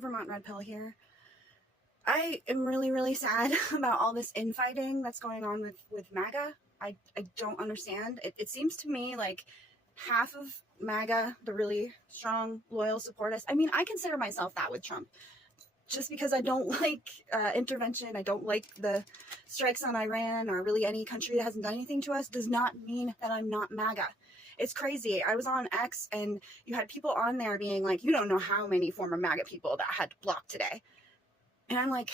Vermont Red Pill here. I am really, really sad about all this infighting that's going on with Maga. I don't understand. It seems to me like half of Maga, the really strong, loyal supporters. I mean, I consider myself that with Trump. Just because I don't like intervention, I don't like the strikes on Iran or really any country that hasn't done anything to us, does not mean that I'm not MAGA. It's crazy. I was on X and you had people on there being like, you don't know how many former MAGA people that had to block today. And I'm like,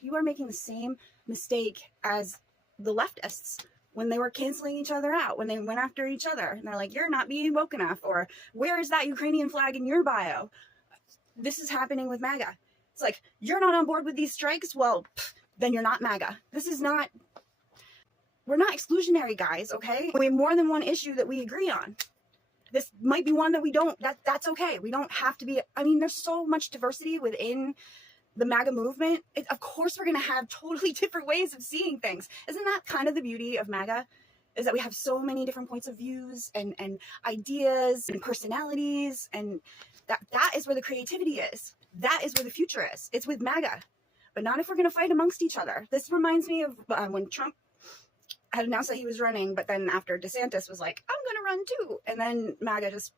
you are making the same mistake as the leftists when they were canceling each other out, when they went after each other. And they're like, you're not being woke enough, or where is that Ukrainian flag in your bio? This is happening with MAGA. It's like, you're not on board with these strikes? Well, then you're not MAGA. This is not, we're not exclusionary, guys, okay? We have more than one issue that we agree on. This might be one that we don't, that's okay. We don't have to be, I mean, there's so much diversity within the MAGA movement. Of course we're going to have totally different ways of seeing things. Isn't that kind of the beauty of MAGA? Is that we have so many different points of views and ideas and personalities, and that is where the creativity is. That is where the future is. It's with MAGA, but not if we're going to fight amongst each other. This reminds me of when Trump had announced that he was running, but then after DeSantis was like, I'm going to run too. And then MAGA just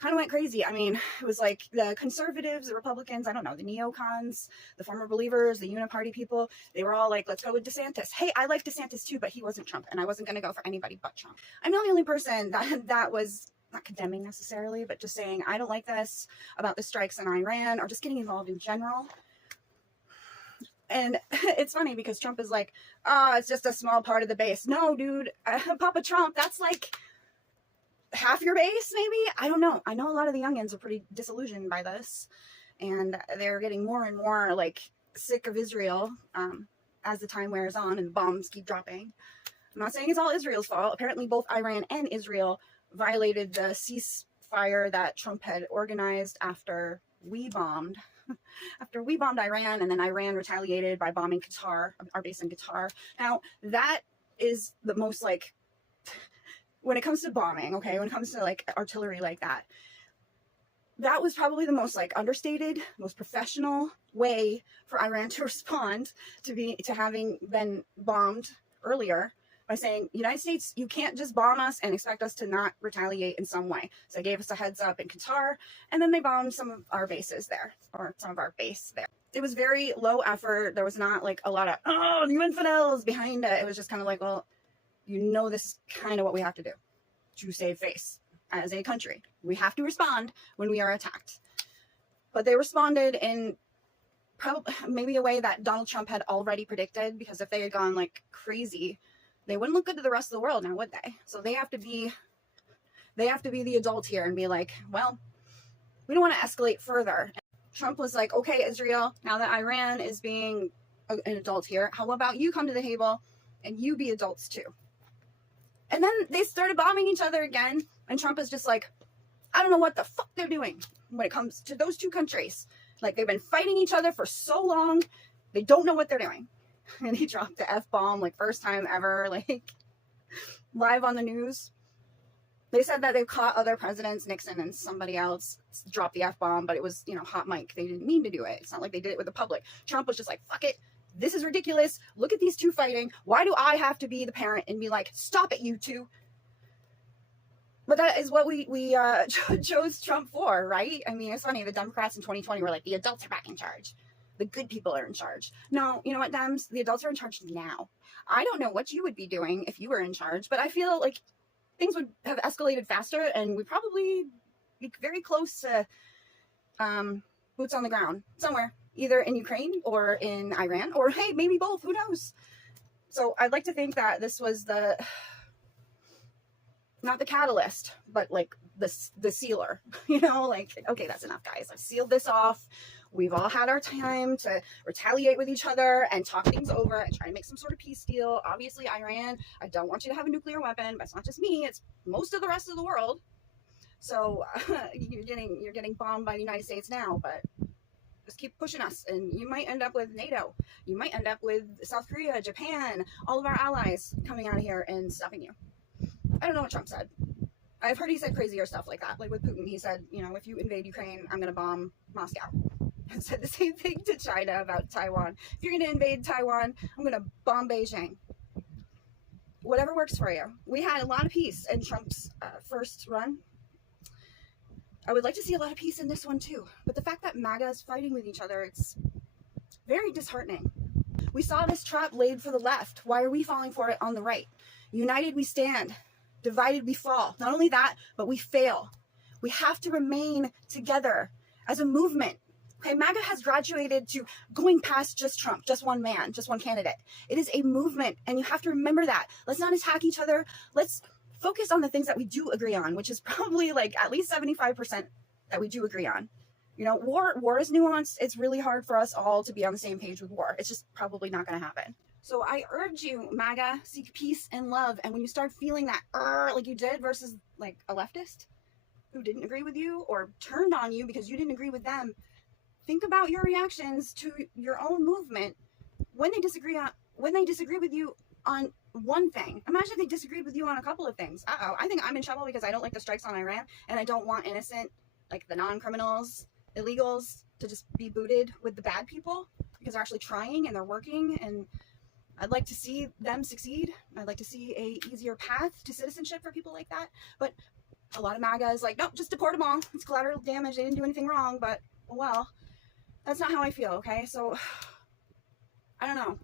kind of went crazy. I mean, it was like the conservatives, the Republicans, I don't know, the neocons, the former believers, the uniparty people, they were all like, let's go with DeSantis. Hey, I like DeSantis too, but he wasn't Trump, and I wasn't going to go for anybody but Trump. I'm not the only person that was not condemning necessarily, but just saying, I don't like this about the strikes in Iran or just getting involved in general. And it's funny because Trump is like, oh, it's just a small part of the base. No, dude, Papa Trump, that's like half your base, maybe? I don't know. I know a lot of the youngins are pretty disillusioned by this, and they're getting more and more like sick of Israel as the time wears on and the bombs keep dropping. I'm not saying it's all Israel's fault. Apparently both Iran and Israel violated the ceasefire that Trump had organized after we bombed Iran, and then Iran retaliated by bombing Qatar, our base in Qatar. Now, that is the most like, when it comes to bombing, okay, when it comes to like artillery like that, that was probably the most like understated, most professional way for Iran to respond to having been bombed earlier, by saying, United States, you can't just bomb us and expect us to not retaliate in some way. So they gave us a heads up in Qatar, and then they bombed some of our bases there, or some of our base there. It was very low effort. There was not like a lot of, oh, you infidels behind it. It was just kind of like, well, this is kind of what we have to do to save face as a country. We have to respond when we are attacked. But they responded in probably maybe a way that Donald Trump had already predicted, because if they had gone like crazy, they wouldn't look good to the rest of the world now, would they? So they have to be the adult here and be like, well, we don't want to escalate further. And Trump was like, okay, Israel, now that Iran is being an adult here, how about you come to the table and you be adults too? And then they started bombing each other again, and Trump is just like, I don't know what the fuck they're doing when it comes to those two countries. Like, they've been fighting each other for so long, they don't know what they're doing. And he dropped the F-bomb, like, first time ever, like, live on the news. They said that they've caught other presidents, Nixon and somebody else, drop the F-bomb, but it was, hot mic. They didn't mean to do it. It's not like they did it with the public. Trump was just like, fuck it. This is ridiculous. Look at these two fighting. Why do I have to be the parent and be like, stop it, you two? But that is what we chose Trump for, right? I mean, it's funny. The Democrats in 2020 were like, the adults are back in charge. The good people are in charge. No, you know what, Dems? The adults are in charge now. I don't know what you would be doing if you were in charge, but I feel like things would have escalated faster, and we'd probably be very close to boots on the ground somewhere, either in Ukraine or in Iran, or hey, maybe both, who knows? So I'd like to think that this was not the catalyst, but like the sealer, like, okay, that's enough, guys. I've sealed this off. We've all had our time to retaliate with each other and talk things over and try to make some sort of peace deal. Obviously, Iran, I don't want you to have a nuclear weapon, but it's not just me, it's most of the rest of the world. So you're getting bombed by the United States now, but just keep pushing us, and you might end up with NATO. You might end up with South Korea, Japan, all of our allies coming out of here and stopping you. I don't know what Trump said. I've heard he said crazier stuff like that. Like with Putin, he said, if you invade Ukraine, I'm going to bomb Moscow. and said the same thing to China about Taiwan. If you're going to invade Taiwan, I'm going to bomb Beijing. Whatever works for you. We had a lot of peace in Trump's first run. I would like to see a lot of peace in this one too. But the fact that MAGA is fighting with each other, it's very disheartening. We saw this trap laid for the left. Why are we falling for it on the right? United we stand. Divided we fall. Not only that, but we fail. We have to remain together as a movement. Okay, MAGA has graduated to going past just Trump, just one man, just one candidate. It is a movement, and you have to remember that. Let's not attack each other. Let's focus on the things that we do agree on, which is probably like at least 75% that we do agree on. You know, war is nuanced. It's really hard for us all to be on the same page with war. It's just probably not going to happen. So I urge you, MAGA, seek peace and love. And when you start feeling that, like you did versus like a leftist who didn't agree with you or turned on you because you didn't agree with them, think about your reactions to your own movement when they disagree with you on one thing. Imagine if they disagreed with you on a couple of things. I think I'm in trouble because I don't like the strikes on Iran, and I don't want innocent, like the non-criminals, illegals, to just be booted with the bad people because they're actually trying and they're working, and I'd like to see them succeed. I'd like to see a easier path to citizenship for people like that. But a lot of MAGA is like, no, just deport them all. It's collateral damage. They didn't do anything wrong, but well, that's not how I feel, okay? So, I don't know.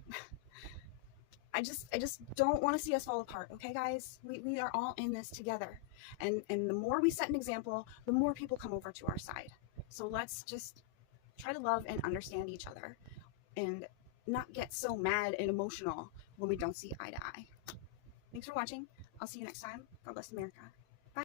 I just don't want to see us fall apart, okay, guys? We are all in this together. And the more we set an example, the more people come over to our side. So let's just try to love and understand each other and not get so mad and emotional when we don't see eye to eye. Thanks for watching. I'll see you next time. God bless America.